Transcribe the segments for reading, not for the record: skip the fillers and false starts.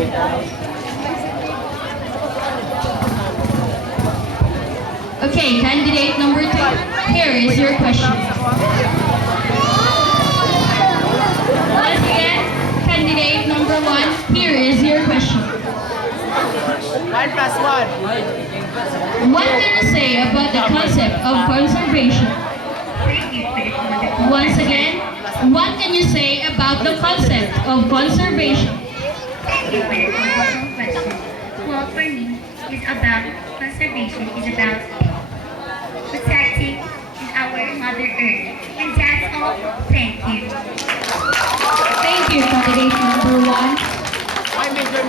Okay, candidate number 2, here is your question. Once again, candidate number 1, here is your question. 1 plus 1. What can you say about the concept of conservation? Once again, what can you say about the concept of conservation? Well, for me, it's about conservation. It's about protecting our Mother Earth. And that's all. Thank you. Thank you, candidate number 1. Hi, Major.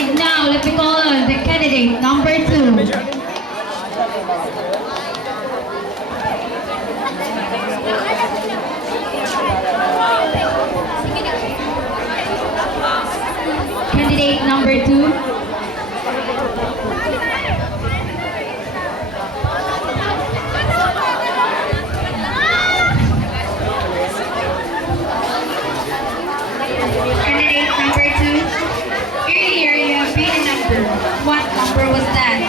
And now, let me call on the candidate number 2. Candidate number 2. Candidate number 2. Earlier, you have been a number. What number was that?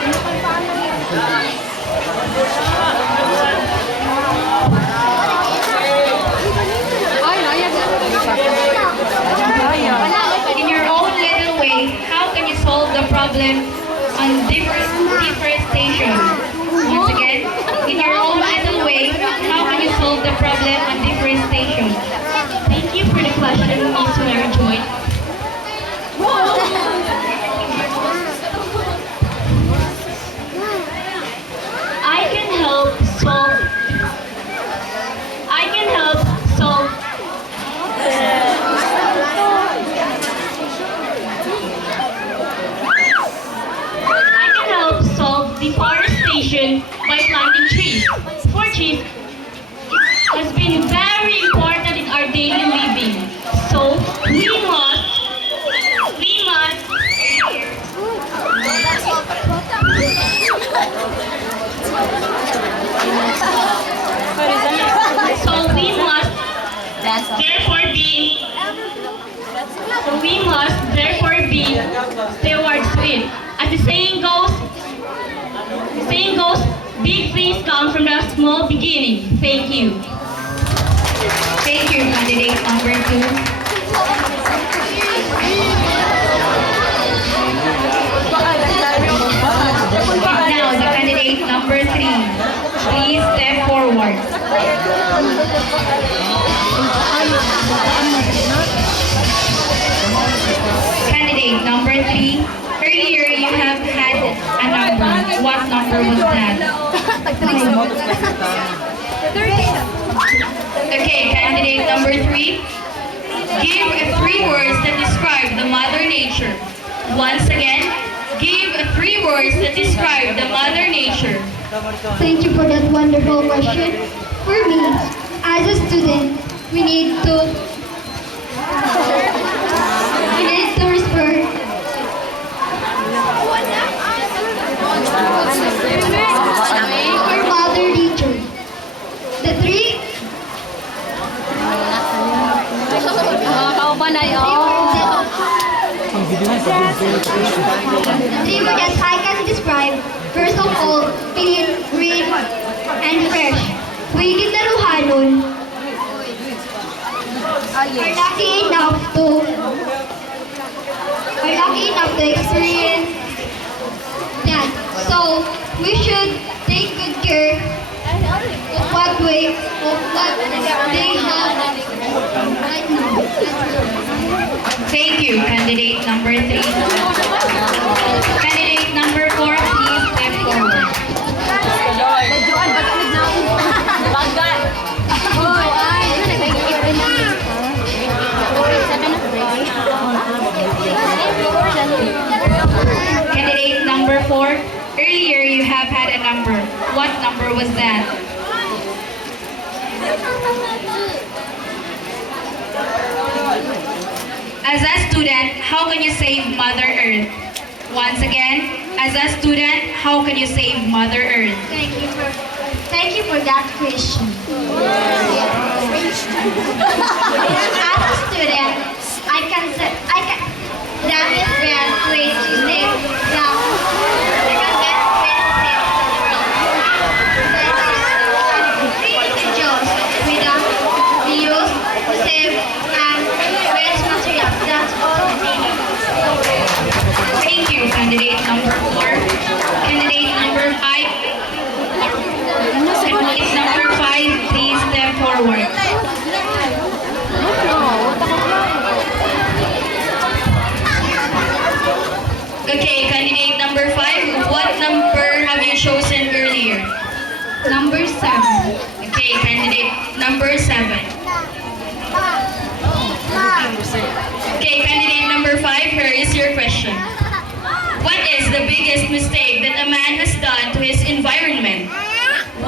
In your own little way, how can you solve the problem on deforestation? Once again, in your own little way, how can you solve the problem on deforestation? Thank you for the question, Miss Mary Joy. I can help solve. I can help solve. I can help solve deforestation by planting trees. For trees has been very important in our daily living. So we must therefore be stewards to it. As the saying goes, big things come from a small beginning. Thank you. Thank you, candidate number 2. Now, the candidate number 3. Please step forward. Candidate number 3. Earlier, you have had a number. What number was that? Okay, candidate number 3. Give 3 words that describe the Mother Nature. Once again, give 3 words that describe the Mother Nature. Thank you for that wonderful question. For me, as a student, we need to respect our Mother Nature. The 3 words that I can describe, first of all, clean, green, and fresh. We Guindaruhan are lucky enough to experience that. So we should take good care of what they have right now. Thank you, candidate number 3. Candidate number 4, please step forward. Candidate number 4, earlier you have had a number. What number was that? As a student, how can you save Mother Earth? Once again, as a student, how can you save Mother Earth? Thank you for that question. As a student, I can that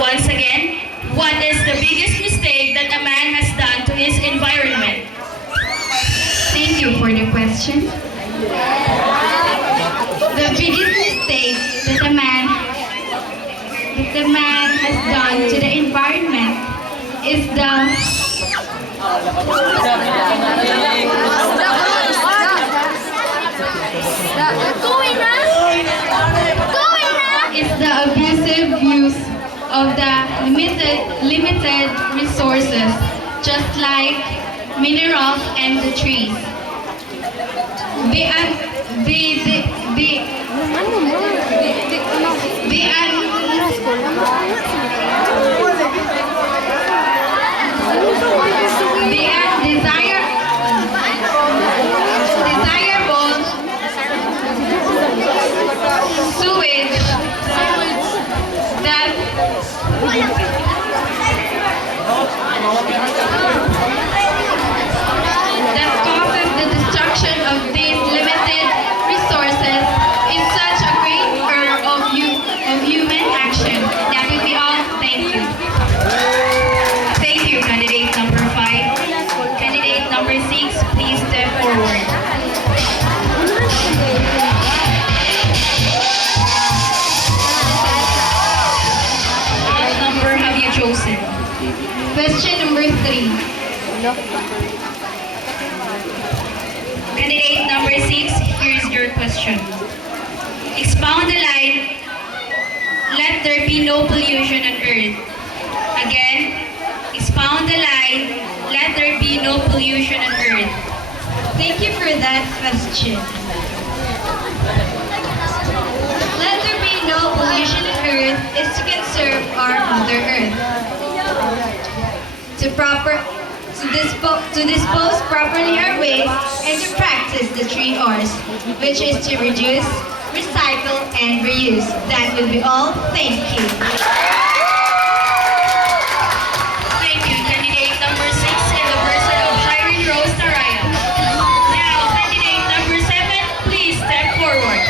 Once again, what is the biggest mistake that a man has done to his environment? Thank you for the question. The biggest mistake that the man has done to the environment is the abusive use of the limited resources, just like minerals and the trees. The undesirable sewage that causes the destruction of these limited resources is such a great error of human action that we all thank you. Thank you, candidate number 5. Candidate number 6, please step forward. What number have you chosen? Question number 3. Candidate number 6, here's your question. Expound the line, let there be no pollution on earth. Again, expound the line, let there be no pollution on earth. Thank you for that question. Let there be no pollution on earth is to conserve our Mother Earth. To dispose properly our waste and to practice the 3 R's, which is to reduce, recycle, and reuse. That will be all. Thank you. Thank you, candidate number 6 in the person of Shireen Rose Taraya. Now, candidate number 7, please step forward.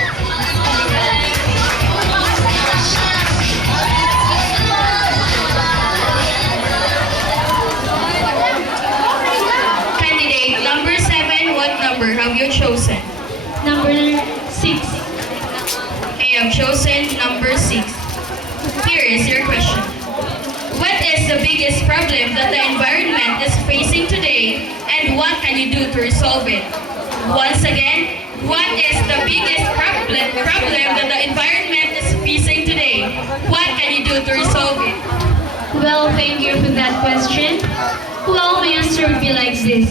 Candidate number 7, what number have you chosen? Number 6. I have chosen number 6. Here is your question. What is the biggest problem that the environment is facing today, and what can you do to resolve it? Once again, what is the biggest problem that the environment is facing today? What can you do to resolve it? Well, thank you for that question. Well, my answer would be like this.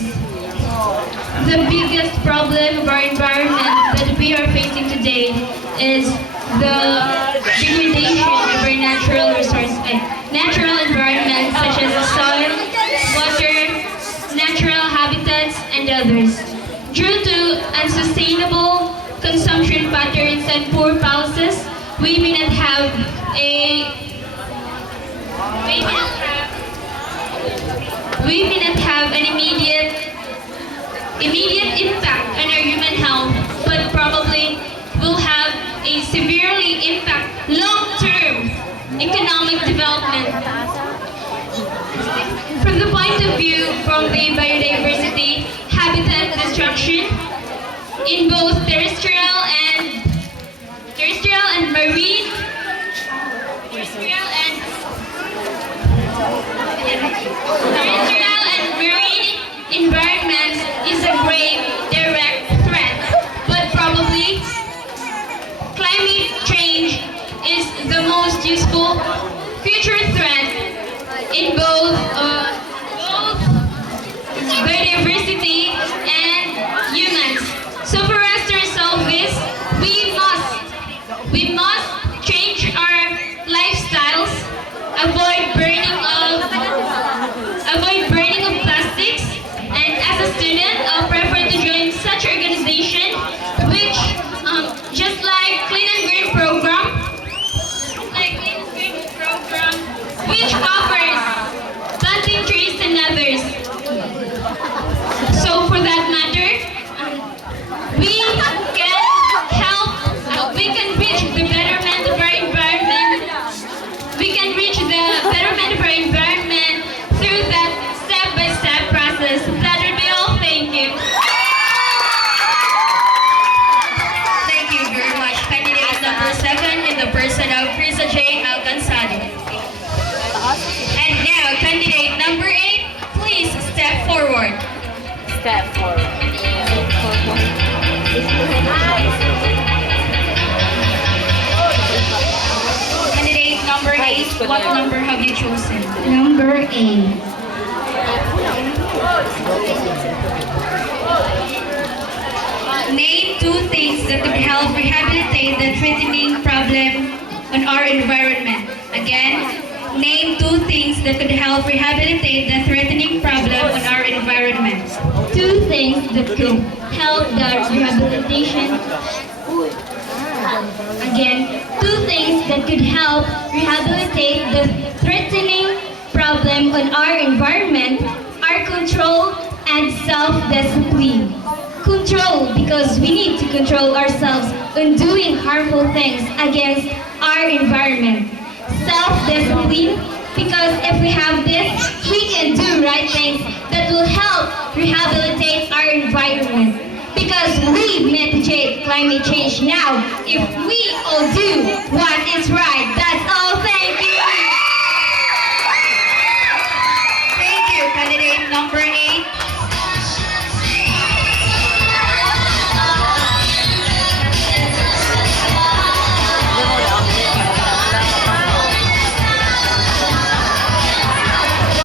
The biggest problem of our environment that we are facing today is the degradation of our natural environment such as the soil, water, natural habitats, and others. Due to unsustainable consumption patterns and poor policies, we may not have an immediate impact on our human health, but probably will have a severely impact long-term economic development. From the point of view from the biodiversity, habitat destruction in both terrestrial and marine environments is a grave direct threat, but probably climate change is the most useful future threat in both biodiversity and humans. So for us to resolve this, we must change our lifestyles, avoid burning of plastics, and as a Candidate number 8, what number have you chosen? Number 8. Name 2 things that could help rehabilitate the threatening problem on our environment. Again, name 2 things that could help rehabilitate the threatening problem on our environment. 2 things that could help the rehabilitation. Again, 2 things that could help rehabilitate the threatening problem on our environment are control and self-discipline. Control, because we need to control ourselves on doing harmful things against our environment. Self-discipline, because if we have this, we can do right things that will help rehabilitate our environment. Because we mitigate climate change now if we all do what is right